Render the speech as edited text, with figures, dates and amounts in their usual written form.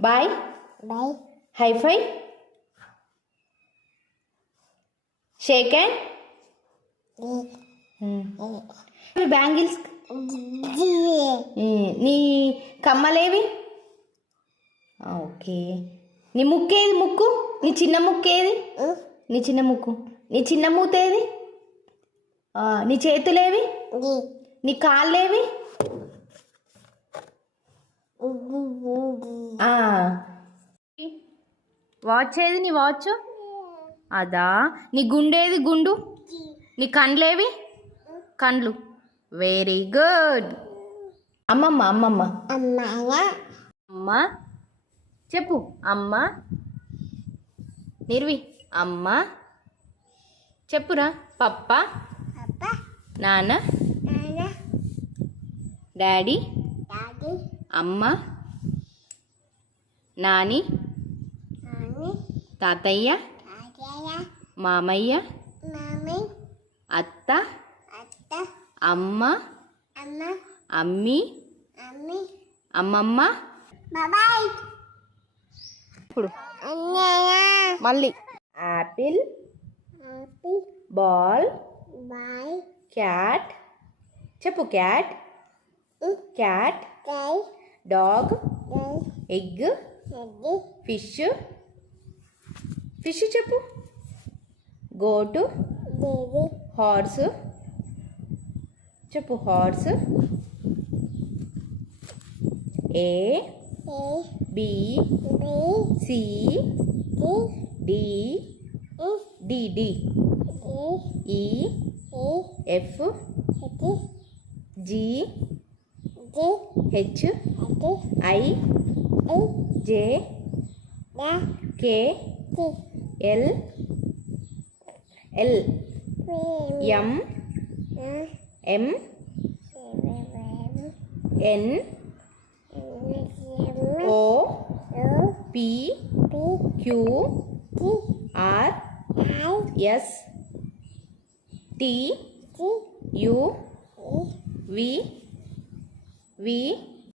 Bye. High five. Shake hand. Bangles. నీ కమ్మలేవి? Okay. నీ ముక్కు ఏది? ముక్కు నీ చిన్న ముక్కు ఏది? నీ చిన్న ముక్కు. నీ చిన్న మూత ఏది? నీ చేతులేవి? నీ కాళ్ళేవి? వాచ్ ఏది? నీ వాచ్ అదా. నీ గుండేది? గుండు. నీ కండ్లేవి? కండ్లు. Very good. అమ్మమ్మ. అమ్మమ్మ. అమ్మ చెప్పు. అమ్మ. నిర్వి. అమ్మ చెప్పురా. పప్ప. నాన్న. డాడీ. అమ్మ. నాని. తాతయ్య. మామయ్య. అత్త. అమ్మ. అమ్మి. అమ్మమ్మ. ఇప్పుడు మళ్ళీ యాపిల్. బాల్. క్యాట్ చెప్పు. Cat. Cat. Dog. Egg. Fish. Fish చెప్పు. గోటు. హార్స్ చెప్పు. Horse. A B C D D D E F G H I J K L L M M N O P Q R S T U we